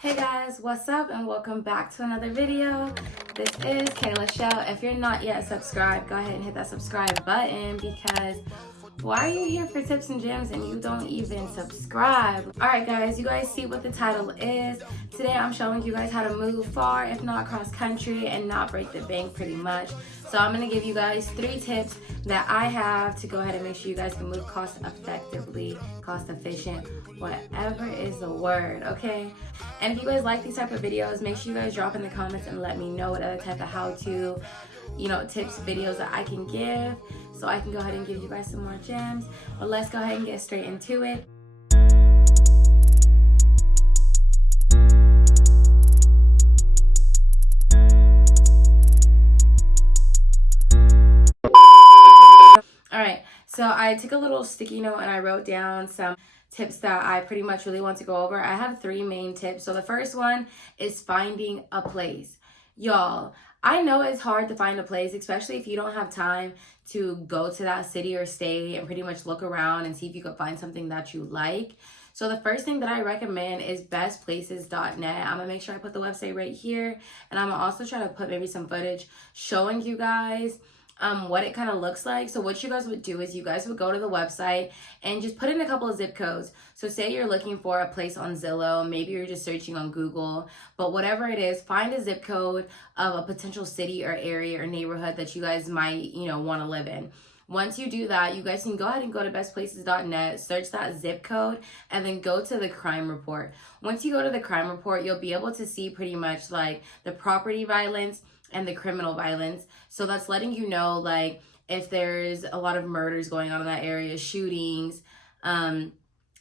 Hey guys, what's up and welcome back to another video. This is Kay Lachelle. If you're not yet subscribed, go ahead and hit that subscribe button because why are you here for tips and gems and you don't even subscribe? Alright guys, you guys see what the title is. Today I'm showing you guys how to move far, if not cross country, and not break the bank pretty much. So I'm going to give you guys 3 tips that I have to go ahead and make sure you guys can move cost effectively, cost efficient, whatever is the word, okay? And if you guys like these type of videos, make sure you guys drop in the comments and let me know what other type of how-to, tips, videos that I can give, so I can go ahead and give you guys some more gems. But let's go ahead and get straight into it. Alright, so I took a little sticky note and I wrote down some tips that I pretty much really want to go over. I have 3 main tips. So the first one is finding a place. Y'all, I know it's hard to find a place, especially if you don't have time to go to that city or state and pretty much look around and see if you could find something that you like. So the first thing that I recommend is bestplaces.net. I'm gonna make sure I put the website right here, and I'm gonna also try to put maybe some footage showing you guys what it kind of looks like. So what you guys would do is you guys would go to the website and just put in a couple of zip codes. So say you're looking for a place on Zillow, maybe you're just searching on Google, but whatever it is, find a zip code of a potential city or area or neighborhood that you guys might, want to live in. Once you do that, you guys can go ahead and go to bestplaces.net, search that zip code, and then go to the crime report. Once you go to the crime report, you'll be able to see pretty much like the property violence and the criminal violence. So that's letting you know like if there's a lot of murders going on in that area, shootings,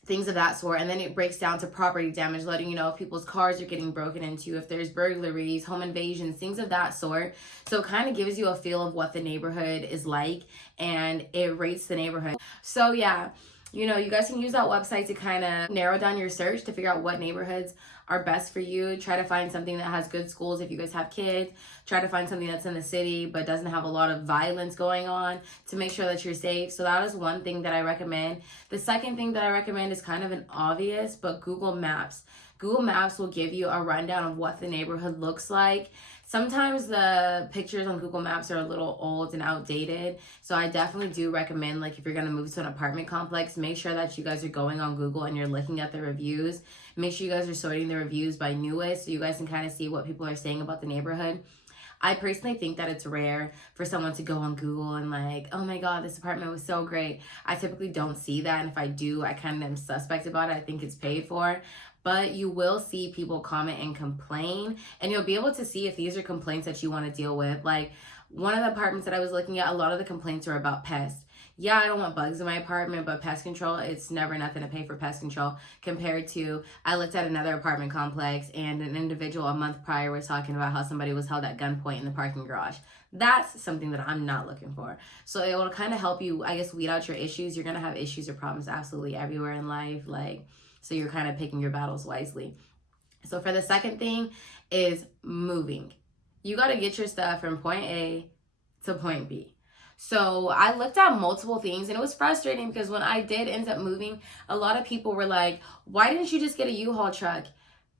things of that sort. And then it breaks down to property damage, letting you know if people's cars are getting broken into, if there's burglaries, home invasions, things of that sort. So it kind of gives you a feel of what the neighborhood is like, and it rates the neighborhood. So yeah, you guys can use that website to kind of narrow down your search to figure out what neighborhoods are best for you. Try to find something that has good schools if you guys have kids. Try to find something that's in the city but doesn't have a lot of violence going on to make sure that you're safe. So that is one thing that I recommend. The second thing that I recommend is kind of an obvious, but Google Maps. Google Maps will give you a rundown of what the neighborhood looks like. Sometimes the pictures on Google Maps are a little old and outdated. So I definitely do recommend, like if you're going to move to an apartment complex, make sure that you guys are going on Google and you're looking at the reviews. Make sure you guys are sorting the reviews by newest so you guys can kind of see what people are saying about the neighborhood. I personally think that it's rare for someone to go on Google and like, oh my God, this apartment was so great. I typically don't see that. And if I do, I kind of am suspect about it. I think it's paid for. But you will see people comment and complain, and you'll be able to see if these are complaints that you want to deal with. Like one of the apartments that I was looking at, a lot of the complaints were about pests. Yeah, I don't want bugs in my apartment, but pest control, it's never nothing to pay for pest control compared to, I looked at another apartment complex and an individual a month prior was talking about how somebody was held at gunpoint in the parking garage. That's something that I'm not looking for. So it will kind of help you, I guess, weed out your issues. You're going to have issues or problems absolutely everywhere in life. So you're kind of picking your battles wisely. So for the second thing is moving. You got to get your stuff from point A to point B. So I looked at multiple things and it was frustrating because when I did end up moving, a lot of people were like, why didn't you just get a U-Haul truck?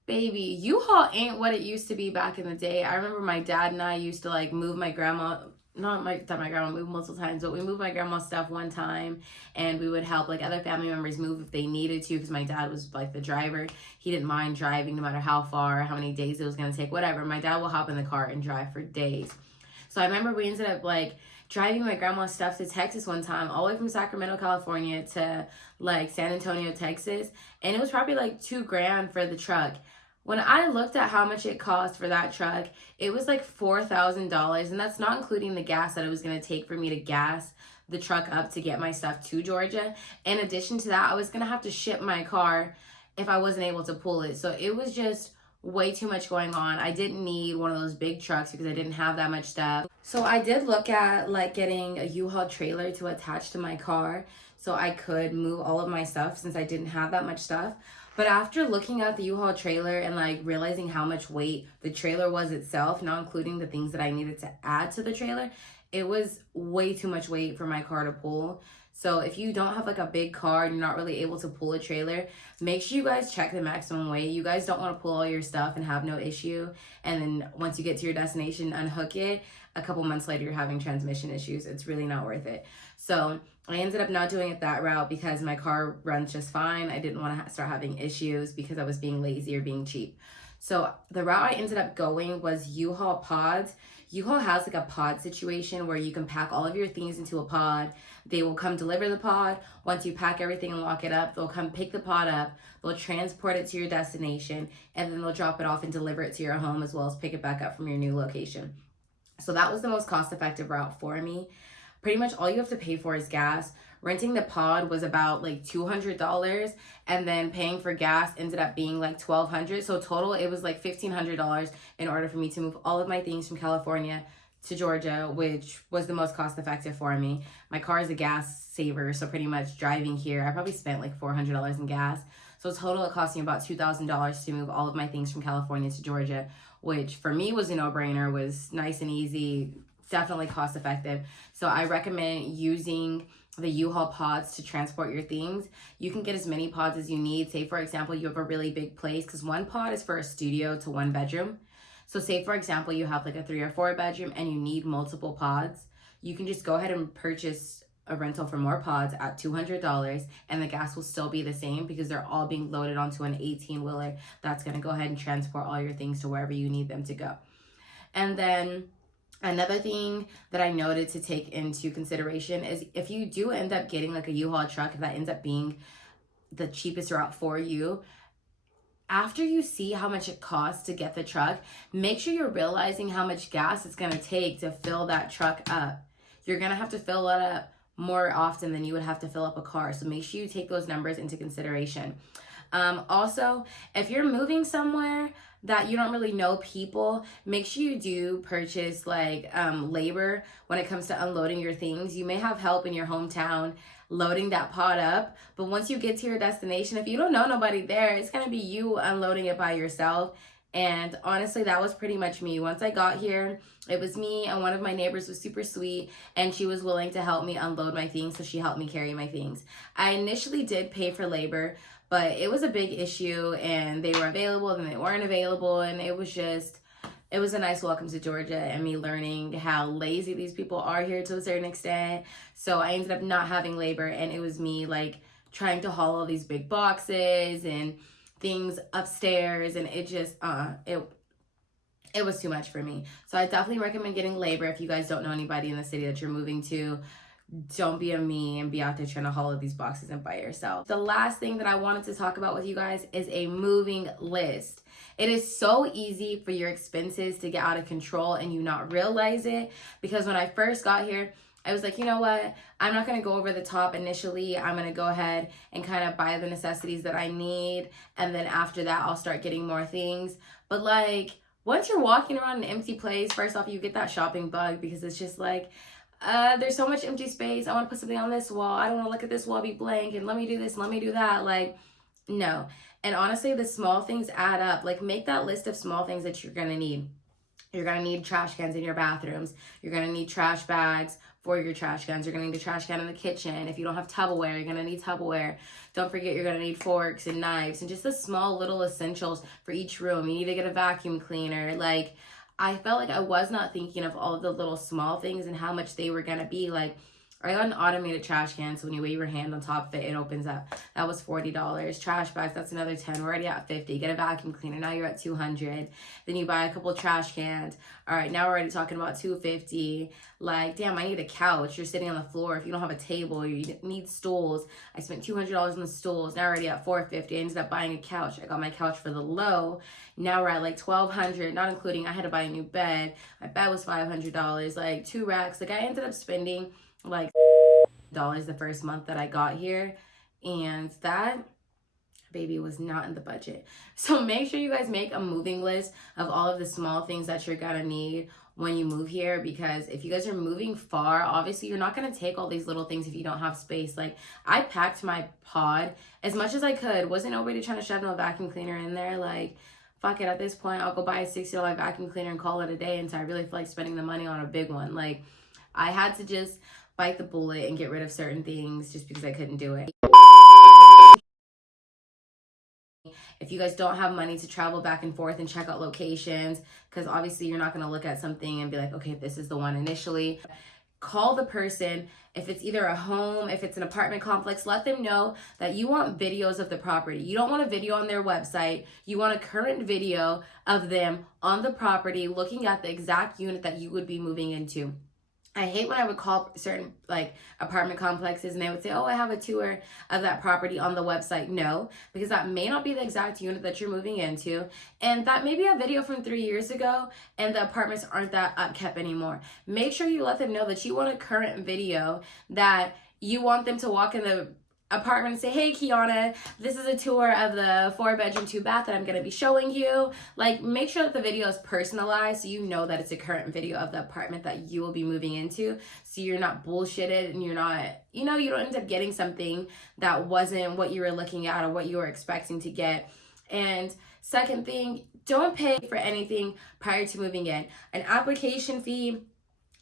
Baby, U-Haul ain't what it used to be back in the day. I remember my dad and I used to like move my grandma, not my grandma moved multiple times, but we moved my grandma's stuff one time, and we would help like other family members move if they needed to, because my dad was like the driver. He didn't mind driving no matter how far, how many days it was going to take, whatever. My dad will hop in the car and drive for days. So I remember we ended up like driving my grandma's stuff to Texas one time, all the way from Sacramento, California to like San Antonio, Texas, and it was probably like $2,000 for the truck. When I looked at how much it cost for that truck, it was like $4,000, and that's not including the gas that it was going to take for me to gas the truck up to get my stuff to Georgia. In addition to that, I was going to have to ship my car if I wasn't able to pull it. So it was just way too much going on. I didn't need one of those big trucks because I didn't have that much stuff. So I did look at like getting a U-Haul trailer to attach to my car so I could move all of my stuff since I didn't have that much stuff. But after looking at the U-Haul trailer and like realizing how much weight the trailer was itself, not including the things that I needed to add to the trailer, it was way too much weight for my car to pull. So if you don't have like a big car and you're not really able to pull a trailer, make sure you guys check the maximum weight. You guys don't want to pull all your stuff and have no issue. And then once you get to your destination, unhook it. A couple months later, you're having transmission issues. It's really not worth it. So I ended up not doing it that route because my car runs just fine. I didn't want to start having issues because I was being lazy or being cheap. So the route I ended up going was U-Haul pods. U-Haul has like a pod situation where you can pack all of your things into a pod. They will come deliver the pod. Once you pack everything and lock it up, they'll come pick the pod up. They'll transport it to your destination, and then they'll drop it off and deliver it to your home, as well as pick it back up from your new location. So that was the most cost-effective route for me. Pretty much all you have to pay for is gas. Renting the pod was about like $200, and then paying for gas ended up being like $1,200. So total, it was like $1,500 in order for me to move all of my things from California to Georgia, which was the most cost effective for me. My car is a gas saver, so pretty much driving here, I probably spent like $400 in gas. So total, it cost me about $2,000 to move all of my things from California to Georgia, which for me was a no-brainer, was nice and easy, definitely cost effective. So I recommend using the U-Haul pods to transport your things. You can get as many pods as you need. Say, for example, you have a really big place, because one pod is for a studio to 1 bedroom. So say, for example, you have like a 3 or 4 bedroom and you need multiple pods. You can just go ahead and purchase a rental for more pods at $200, and the gas will still be the same because they're all being loaded onto an 18-wheeler that's going to go ahead and transport all your things to wherever you need them to go. And then another thing that I noted to take into consideration is if you do end up getting like a U-Haul truck, if that ends up being the cheapest route for you, after you see how much it costs to get the truck, make sure you're realizing how much gas it's going to take to fill that truck up. You're going to have to fill it up more often than you would have to fill up a car. So make sure you take those numbers into consideration. Also, if you're moving somewhere that you don't really know people, make sure you do purchase like labor when it comes to unloading your things. You may have help in your hometown loading that pod up, but once you get to your destination, if you don't know nobody there, it's going to be you unloading it by yourself. And honestly, that was pretty much me. Once I got here, it was me, and one of my neighbors was super sweet, and she was willing to help me unload my things, so she helped me carry my things. I initially did pay for labor, but it was a big issue, and they were available, then they weren't available, and it was a nice welcome to Georgia and me learning how lazy these people are here to a certain extent. So I ended up not having labor, and it was me like trying to haul all these big boxes and things upstairs, and it just it was too much for me. So I definitely recommend getting labor if you guys don't know anybody in the city that you're moving to. Don't be a me and be out there trying to haul all these boxes and by yourself. The last thing that I wanted to talk about with you guys is a moving list. It is so easy for your expenses to get out of control and you not realize it, because when I first got here, I was like, you know what? I'm not going to go over the top initially. I'm going to go ahead and kind of buy the necessities that I need. And then after that, I'll start getting more things. But like, once you're walking around an empty place, first off, you get that shopping bug, because it's just like, there's so much empty space. I want to put something on this wall. I don't want to look at this wall be blank, and let me do this, let me do that. Like, no. And honestly, the small things add up. Like, make that list of small things that you're going to need. You're going to need trash cans in your bathrooms. You're going to need trash bags for your trash cans. You're going to need a trash can in the kitchen. If you don't have Tupperware, you're going to need Tupperware. Don't forget, you're going to need forks and knives and just the small little essentials for each room. You need to get a vacuum cleaner. Like, I felt like I was not thinking of all of the little small things and how much they were going to be. Like, I got an automated trash can, so when you weigh your hand on top of it, it opens up. That was $40. Trash bags, that's another $10. We're already at $50. Get a vacuum cleaner, now you're at $200. Then you buy a couple trash cans. All right, now we're already talking about $250. Like, damn, I need a couch. You're sitting on the floor. If you don't have a table, you need stools. I spent $200 on the stools. Now we're already at $450. I ended up buying a couch. I got my couch for the low. Now we're at like $1,200, not including I had to buy a new bed. My bed was $500. Like, 2 racks. Like, I ended up spending like dollars the first month that I got here, and that baby was not in the budget. So make sure you guys make a moving list of all of the small things that you're gonna need when you move here, because if you guys are moving far, obviously you're not gonna take all these little things if you don't have space. Like, I packed my pod as much as I could. Wasn't nobody trying to shove no vacuum cleaner in there. Like, fuck it, at this point I'll go buy a $60 vacuum cleaner and call it a day until I really feel like spending the money on a big one. Like, I had to just bite the bullet and get rid of certain things just because I couldn't do it. If you guys don't have money to travel back and forth and check out locations, because obviously you're not going to look at something and be like, okay, this is the one initially. Call the person. If it's either a home, if it's an apartment complex, let them know that you want videos of the property. You don't want a video on their website. You want a current video of them on the property looking at the exact unit that you would be moving into. I hate when I would call certain like apartment complexes and they would say, oh, I have a tour of that property on the website. No, because that may not be the exact unit that you're moving into. And that may be a video from 3 years ago and the apartments aren't that upkept anymore. Make sure you let them know that you want a current video, that you want them to walk in the apartment and say, hey, Kiana, this is a tour of the 4-bedroom, 2-bath that I'm going to be showing you. Like, make sure that the video is personalized so you know that it's a current video of the apartment that you will be moving into, so you're not bullshitted and you're not, you don't end up getting something that wasn't what you were looking at or what you were expecting to get. And second thing, don't pay for anything prior to moving in. An application fee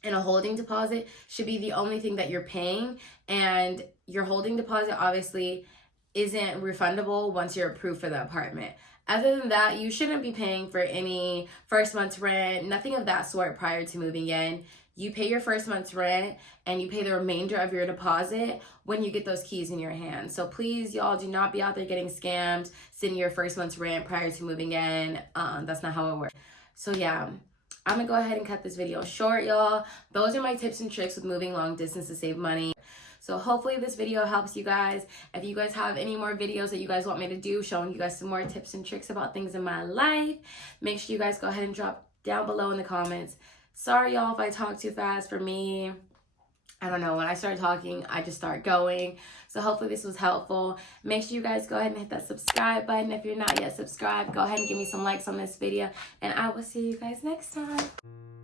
and a holding deposit should be the only thing that you're paying, and your holding deposit obviously isn't refundable once you're approved for the apartment. Other than that, you shouldn't be paying for any first month's rent, nothing of that sort prior to moving in. You pay your first month's rent and you pay the remainder of your deposit when you get those keys in your hand. So please, y'all, do not be out there getting scammed, sending your first month's rent prior to moving in. That's not how it works. So yeah, I'm gonna go ahead and cut this video short, y'all. Those are my tips and tricks with moving long distance to save money. So hopefully this video helps you guys. If you guys have any more videos that you guys want me to do, showing you guys some more tips and tricks about things in my life, make sure you guys go ahead and drop down below in the comments. Sorry, y'all, if I talk too fast. For me, I don't know, when I start talking, I just start going. So hopefully this was helpful. Make sure you guys go ahead and hit that subscribe button. If you're not yet subscribed, go ahead and give me some likes on this video. And I will see you guys next time.